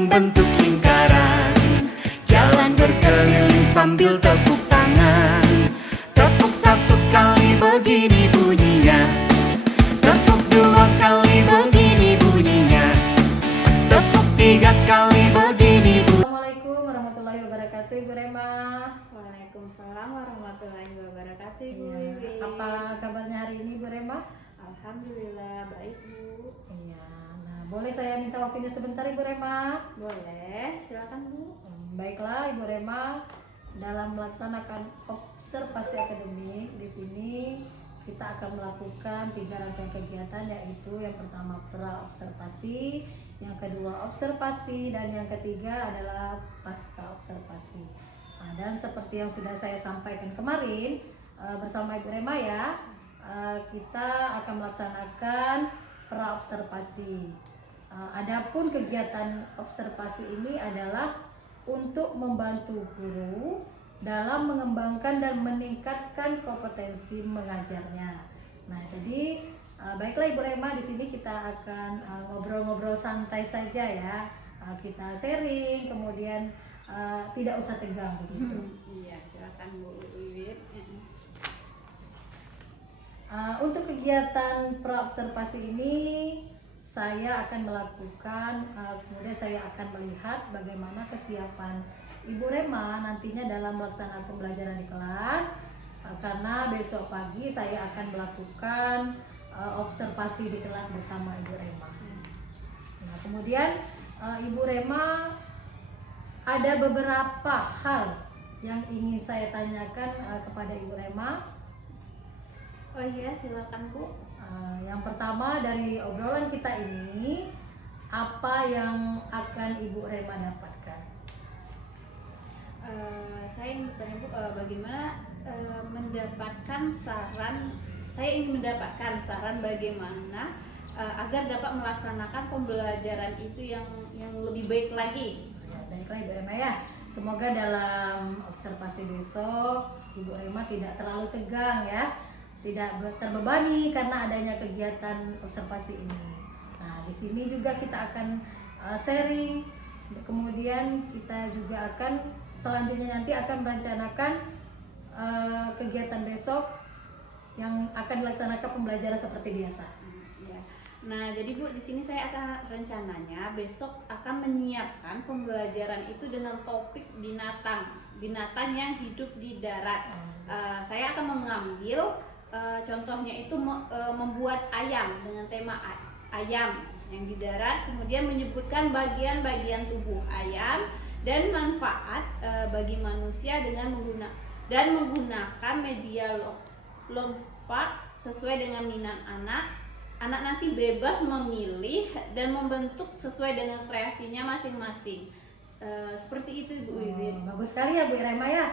membentuk lingkaran. Jalan berkeliling sambil tepuk tangan. Tepuk satu kali begini bunyinya. Tepuk dua kali begini bunyinya. Tepuk tiga kali begini bunyinya. Assalamualaikum warahmatullahi wabarakatuh, Ibu Rema. Waalaikumsalam warahmatullahi wabarakatuh, Ibu Iya, Wiwi. apa kabarnya hari ini, Ibu Rema? Alhamdulillah baik, Bu. Iya, nah boleh saya minta waktunya sebentar, Ibu Rema? Boleh, silakan, Bu. Baiklah, Ibu Rema, dalam melaksanakan observasi akademik di sini kita akan melakukan 3 rangkaian kegiatan, yaitu yang pertama pra-observasi, yang kedua observasi, dan yang ketiga adalah pasca observasi. Nah, dan seperti yang sudah saya sampaikan kemarin bersama Ibu Rema ya, kita akan melaksanakan pra-observasi. Adapun kegiatan observasi ini adalah untuk membantu guru dalam mengembangkan dan meningkatkan kompetensi mengajarnya. Nah, jadi baiklah Ibu Rema, di sini kita akan ngobrol-ngobrol santai saja ya. Kita sharing, kemudian tidak usah tegang begitu. Iya, silakan, Bu Wiwi. Untuk kegiatan pra-observasi ini saya akan melakukan, kemudian saya akan melihat bagaimana kesiapan Ibu Rema nantinya dalam melaksanakan pembelajaran di kelas, karena besok pagi saya akan melakukan observasi di kelas bersama Ibu Rema. Nah, kemudian Ibu Rema, ada beberapa hal yang ingin saya tanyakan kepada Ibu Rema. Oh iya, silakan, Bu. Yang pertama, dari obrolan kita ini, apa yang akan Ibu Rema dapatkan? Saya ingin bertanya, Bu, bagaimana mendapatkan saran. Saya ingin mendapatkan saran bagaimana agar dapat melaksanakan pembelajaran itu yang lebih baik lagi. Ya, baiklah Ibu Rema ya. Semoga dalam observasi besok Ibu Rema tidak terlalu tegang ya, tidak terbebani karena adanya kegiatan observasi ini. Nah, di sini juga kita akan sharing, kemudian kita juga akan selanjutnya nanti akan merencanakan kegiatan besok yang akan dilaksanakan pembelajaran seperti biasa. Ya. Nah, jadi Bu, di sini saya akan rencananya besok akan menyiapkan pembelajaran itu dengan topik binatang yang hidup di darat. Saya akan mengambil contohnya itu membuat ayam dengan tema ayam yang di darat, kemudian menyebutkan bagian-bagian tubuh ayam dan manfaat bagi manusia dengan menggunakan media Launchpad sesuai dengan minat anak. Anak nanti bebas memilih dan membentuk sesuai dengan kreasinya masing-masing. Seperti itu, Ibu Wiwi. Bagus sekali ya Bu Rema ya.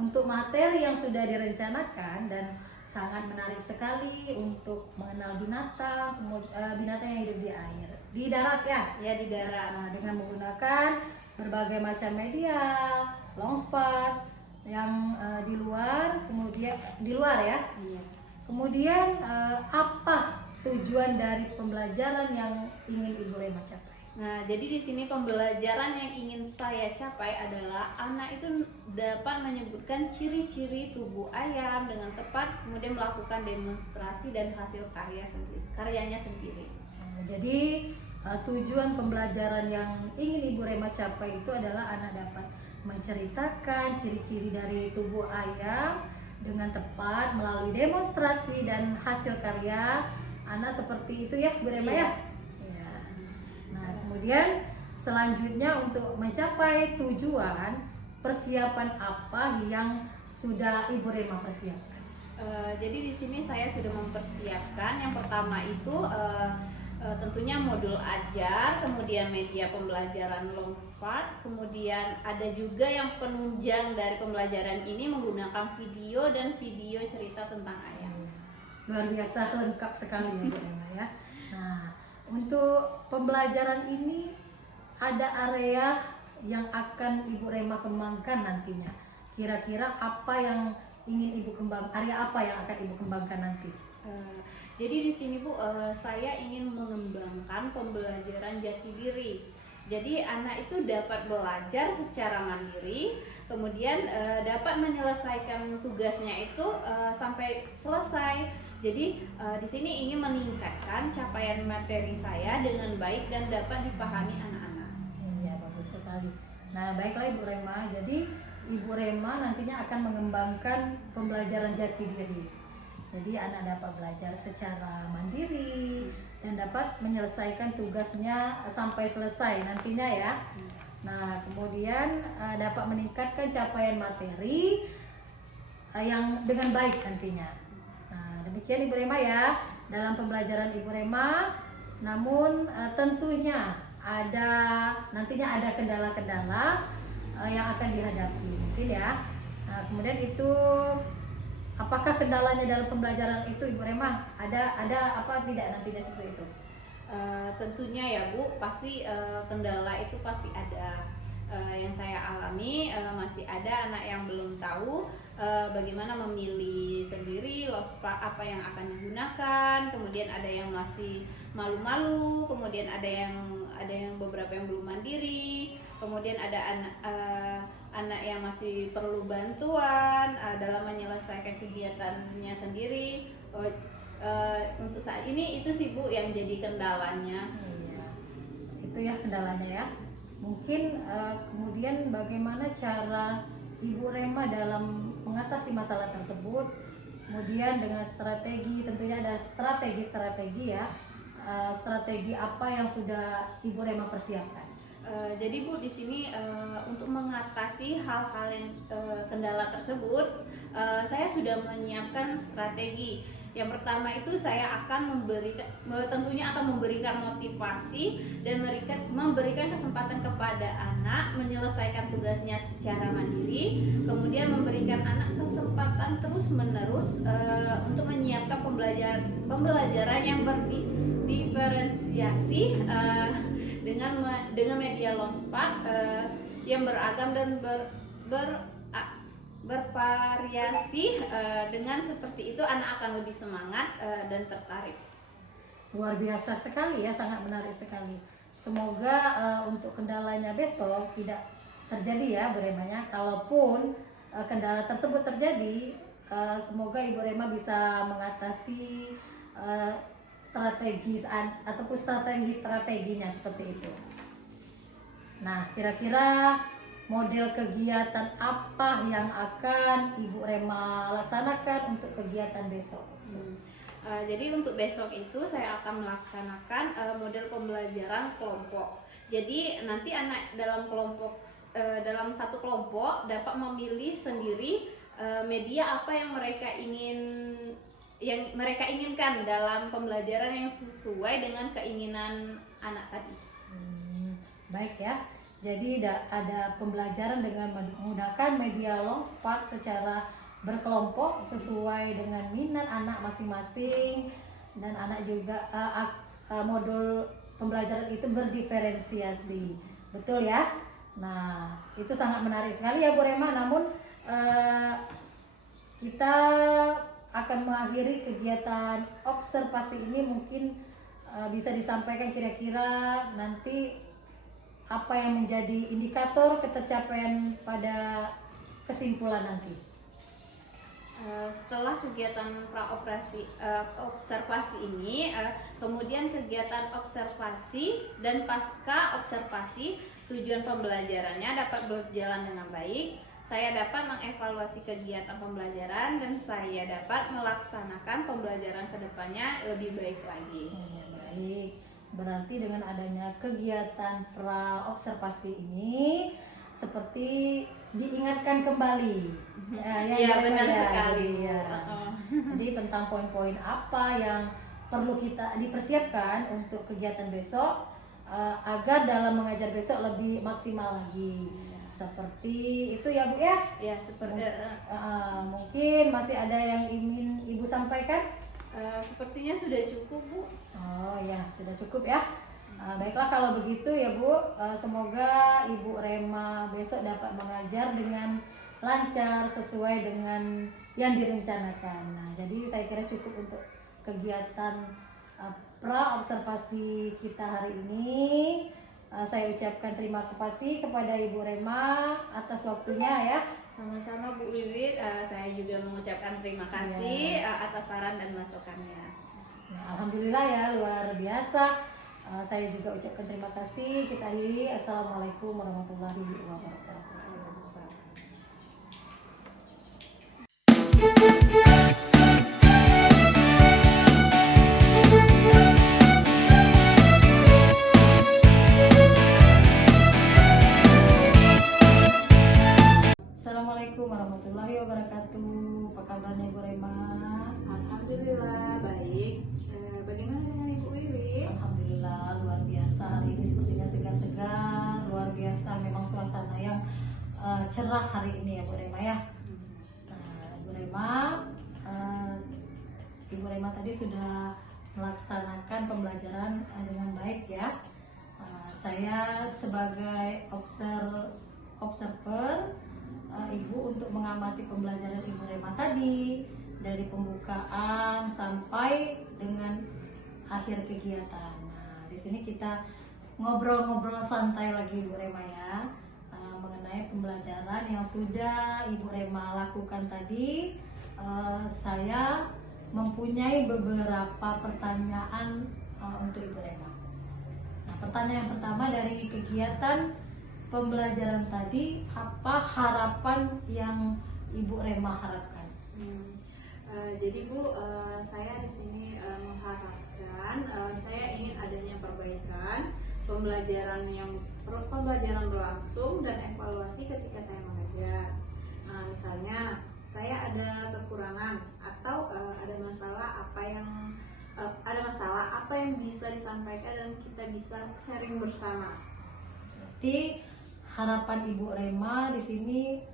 Untuk materi yang sudah direncanakan dan sangat menarik sekali untuk mengenal binatang, binatang yang hidup di air, di darat ya. Ya, di darat. Dengan menggunakan berbagai macam media, Launchpad yang di luar, kemudian di luar ya. Iya. Kemudian apa tujuan dari pembelajaran yang ingin Ibu Rema capai? Nah, jadi di sini pembelajaran yang ingin saya capai adalah anak itu dapat menyebutkan ciri-ciri tubuh ayam dengan tepat, kemudian melakukan demonstrasi dan hasil karyanya sendiri. Jadi tujuan pembelajaran yang ingin Ibu Rema capai itu adalah anak dapat menceritakan ciri-ciri dari tubuh ayam dengan tepat melalui demonstrasi dan hasil karya anak seperti itu ya, Bu Rema ya. Nah, kemudian selanjutnya untuk mencapai tujuan, persiapan apa yang sudah Ibu Rema persiapkan? Jadi di sini saya sudah mempersiapkan. Yang pertama itu tentunya modul ajar, kemudian media pembelajaran Launchpad, kemudian ada juga yang penunjang dari pembelajaran ini menggunakan video dan video cerita tentang ayam. Luar biasa lengkap sekali ya Bu Rema ya. Nah, untuk pembelajaran ini ada area yang akan Ibu Rema kembangkan nantinya. Kira-kira apa yang ingin Ibu kembangkan? Area apa yang akan Ibu kembangkan nanti? Jadi di sini Bu, saya ingin mengembangkan pembelajaran jati diri. Jadi anak itu dapat belajar secara mandiri, kemudian dapat menyelesaikan tugasnya itu sampai selesai. Jadi di sini ingin meningkatkan capaian materi saya dengan baik dan dapat dipahami anak-anak. Iya, bagus sekali. Nah, baiklah Ibu Rema. Jadi Ibu Rema nantinya akan mengembangkan pembelajaran jati diri. Jadi anak dapat belajar secara mandiri dan dapat menyelesaikan tugasnya sampai selesai nantinya ya. Nah, kemudian dapat meningkatkan capaian materi yang dengan baik nantinya. Nah, demikian Ibu Rema ya dalam pembelajaran Ibu Rema. Namun tentunya nantinya ada kendala-kendala yang akan dihadapi mungkin ya. Nah, kemudian itu apakah kendalanya dalam pembelajaran itu Ibu Rema? Ada apa tidak nantinya seperti itu? Tentunya ya Bu, pasti kendala itu pasti ada. Yang saya alami masih ada anak yang belum tahu bagaimana memilih sendiri lospa apa yang akan digunakan. Kemudian ada yang masih malu-malu, kemudian ada yang beberapa yang belum mandiri. Kemudian ada anak yang masih perlu bantuan dalam menyelesaikan kegiatannya sendiri. Untuk saat ini itu sih Bu yang jadi kendalanya. Iya, itu ya kendalanya ya. Mungkin kemudian bagaimana cara Ibu Rema dalam mengatasi masalah tersebut. Kemudian dengan strategi, tentunya ada strategi ya. Strategi apa yang sudah Ibu Rema persiapkan? Jadi Bu di sini untuk mengatasi hal-hal yang kendala tersebut, saya sudah menyiapkan strategi. Yang pertama itu saya akan tentunya akan memberikan motivasi dan memberikan kesempatan kepada anak menyelesaikan tugasnya secara mandiri, kemudian memberikan anak kesempatan terus-menerus untuk menyiapkan pembelajaran yang berdiferensiasi dengan media Launchpad yang beragam dan bervariasi. Dengan seperti itu anak akan lebih semangat dan tertarik. Luar biasa sekali ya, sangat menarik sekali. Semoga untuk kendalanya besok tidak terjadi ya Bu Remanya. Kalaupun kendala tersebut terjadi, semoga Ibu Rema bisa mengatasi strateginya seperti itu. Nah, kira-kira model kegiatan apa yang akan Ibu Rema laksanakan untuk kegiatan besok? Jadi untuk besok itu saya akan melaksanakan model pembelajaran kelompok. Jadi nanti anak dalam satu kelompok dapat memilih sendiri media apa yang mereka inginkan dalam pembelajaran yang sesuai dengan keinginan anak tadi. Baik ya. Jadi ada pembelajaran dengan menggunakan media Launchpad secara berkelompok sesuai dengan minat anak masing-masing, dan anak juga modul pembelajaran itu berdiferensiasi. Betul ya? Nah, itu sangat menarik sekali ya Bu Rema. Namun kita akan mengakhiri kegiatan observasi ini, mungkin bisa disampaikan kira-kira nanti apa yang menjadi indikator ketercapaian pada kesimpulan nanti. Setelah kegiatan observasi ini, kemudian kegiatan observasi dan pasca observasi, tujuan pembelajarannya dapat berjalan dengan baik. Saya dapat mengevaluasi kegiatan pembelajaran dan saya dapat melaksanakan pembelajaran kedepannya lebih baik lagi. Ya, baik. Berarti dengan adanya kegiatan pra-observasi ini seperti diingatkan kembali. Ya, benar sekali. Jadi tentang poin-poin apa yang perlu kita dipersiapkan untuk kegiatan besok agar dalam mengajar besok lebih maksimal lagi. Seperti itu ya Bu ya? Ya, seperti mungkin masih ada yang ingin Ibu sampaikan? Sepertinya sudah cukup Bu. Oh ya, sudah cukup ya. Baiklah kalau begitu ya Bu, semoga Ibu Rema besok dapat mengajar dengan lancar sesuai dengan yang direncanakan. Nah, jadi saya kira cukup untuk kegiatan pra observasi kita hari ini. Saya ucapkan terima kasih kepada Ibu Rema atas waktunya ya. Sama-sama Bu Wiwit, saya juga mengucapkan terima kasih atas saran dan masukannya. Nah, alhamdulillah ya, luar biasa. Saya juga ucapkan terima kasih. Kita akhiri. Assalamualaikum warahmatullahi wabarakatuh. Assalamualaikum warahmatullahi wabarakatuh. Apa kabarnya Ibu Rema? Alhamdulillah baik. Bagaimana dengan Ibu Wiwit? Alhamdulillah luar biasa, hari ini sepertinya segar-segar, luar biasa, memang suasana yang cerah hari ini ya Bu Rema ya. Ibu Rema, Ibu Rema tadi sudah melaksanakan pembelajaran dengan baik ya. Saya sebagai observer Ibu untuk mengamati pembelajaran Ibu Rema tadi dari pembukaan sampai dengan akhir kegiatan. Nah, di sini kita ngobrol-ngobrol santai lagi Ibu Rema ya, mengenai pembelajaran yang sudah Ibu Rema lakukan tadi. Saya mempunyai beberapa pertanyaan untuk Ibu Rema. Nah, pertanyaan yang pertama dari kegiatan pembelajaran tadi, apa harapan yang Ibu Rema harapkan? Jadi Bu, saya di sini mengharapkan, saya ingin adanya perbaikan pembelajaran berlangsung dan evaluasi ketika saya mengajar. Misalnya saya ada kekurangan atau ada masalah apa yang bisa disampaikan dan kita bisa sharing bersama. Berarti harapan Ibu Rema di sini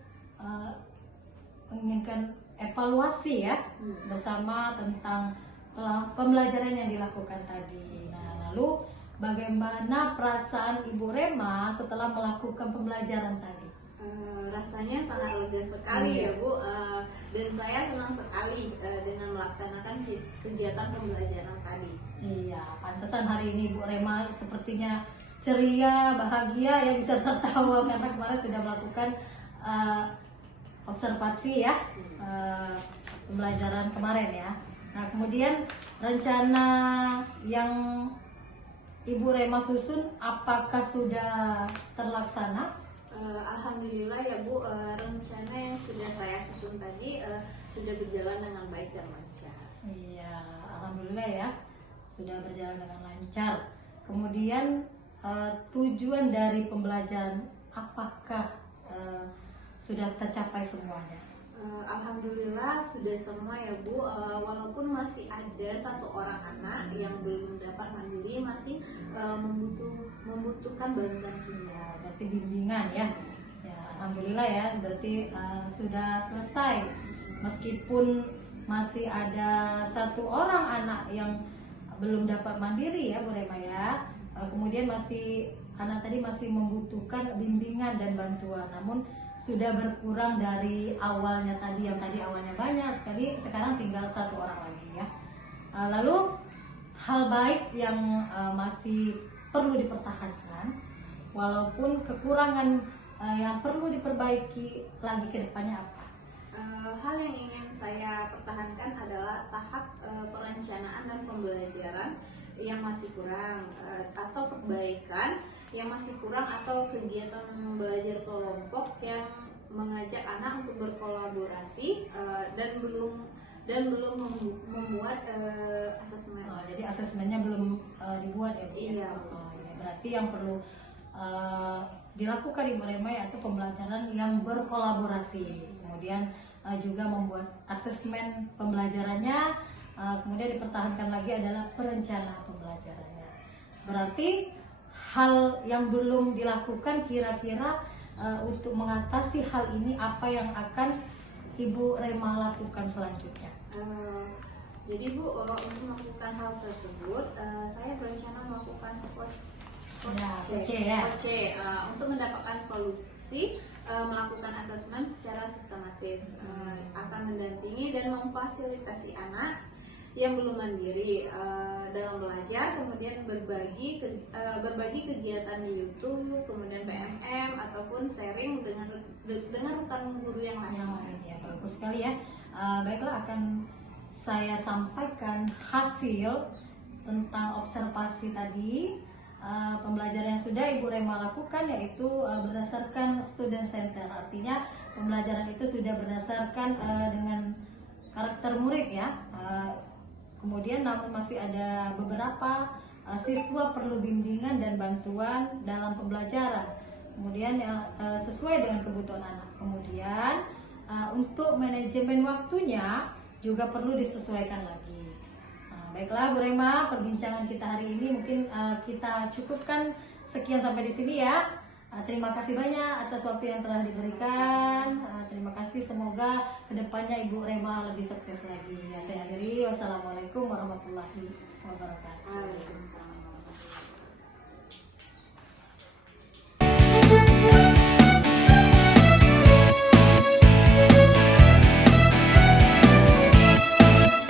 menginginkan evaluasi ya bersama tentang pembelajaran yang dilakukan tadi. Nah, lalu bagaimana perasaan Ibu Rema setelah melakukan pembelajaran tadi? Rasanya sangat lega sekali ya Bu, dan saya senang sekali dengan melaksanakan kegiatan pembelajaran tadi. Iya, pantesan hari ini Ibu Rema sepertinya ceria, bahagia ya, bisa tertawa karena kemarin sudah melakukan observasi ya, pembelajaran kemarin ya. Nah, kemudian rencana yang Ibu Rema susun apakah sudah terlaksana? Alhamdulillah ya Bu, rencana yang sudah saya susun tadi sudah berjalan dengan baik dan lancar. Iya, alhamdulillah ya, sudah berjalan dengan lancar. Kemudian tujuan dari pembelajaran apakah sudah tercapai semuanya? Alhamdulillah sudah semua ya Bu, walaupun masih ada satu orang anak yang belum dapat mandiri, masih membutuhkan bantuan kita. Berarti bimbingan ya. Ya, alhamdulillah ya, berarti sudah selesai. Meskipun masih ada satu orang anak yang belum dapat mandiri ya Bu Rema ya. Kemudian anak tadi masih membutuhkan bimbingan dan bantuan, namun sudah berkurang dari awalnya tadi, yang tadi awalnya banyak sekali, sekarang tinggal satu orang lagi ya. Lalu hal baik yang masih perlu dipertahankan, walaupun kekurangan yang perlu diperbaiki lagi ke depannya apa? Hal yang ingin saya pertahankan adalah tahap perencanaan dan pembelajaran yang masih kurang, atau perbaikan yang masih kurang, atau kegiatan belajar kelompok yang mengajak anak untuk berkolaborasi dan belum membuat asesmen. Jadi asesmennya belum dibuat ya Bu? Iya. Ya, berarti yang perlu dilakukan Ibu Rema yaitu pembelajaran yang berkolaborasi, kemudian juga membuat asesmen pembelajarannya, kemudian dipertahankan lagi adalah perencanaan pembelajarannya. Berarti hal yang belum dilakukan kira-kira untuk mengatasi hal ini apa yang akan Ibu Rema lakukan selanjutnya? Jadi Bu, untuk melakukan hal tersebut, saya berencana melakukan OC untuk mendapatkan solusi, melakukan asesmen secara sistematis, akan mendampingi dan memfasilitasi anak yang belum mandiri dalam belajar, kemudian berbagi kegiatan di YouTube, kemudian PMM ataupun sharing dengan rekan guru yang lain. Ya, bagus sekali ya. Baiklah, akan saya sampaikan hasil tentang observasi tadi. Pembelajaran yang sudah Ibu Rema lakukan yaitu berdasarkan student center, artinya pembelajaran itu sudah berdasarkan dengan karakter murid ya. Kemudian namun masih ada beberapa siswa perlu bimbingan dan bantuan dalam pembelajaran, kemudian sesuai dengan kebutuhan anak. Kemudian untuk manajemen waktunya juga perlu disesuaikan lagi. Baiklah Bu Rema, perbincangan kita hari ini mungkin kita cukupkan sekian sampai di sini ya. Terima kasih banyak atas waktu yang telah diberikan. Terima kasih, semoga kedepannya Ibu Rema lebih sukses lagi. Saya akhiri, wassalamualaikum warahmatullahi wabarakatuh. Waalaikumsalam.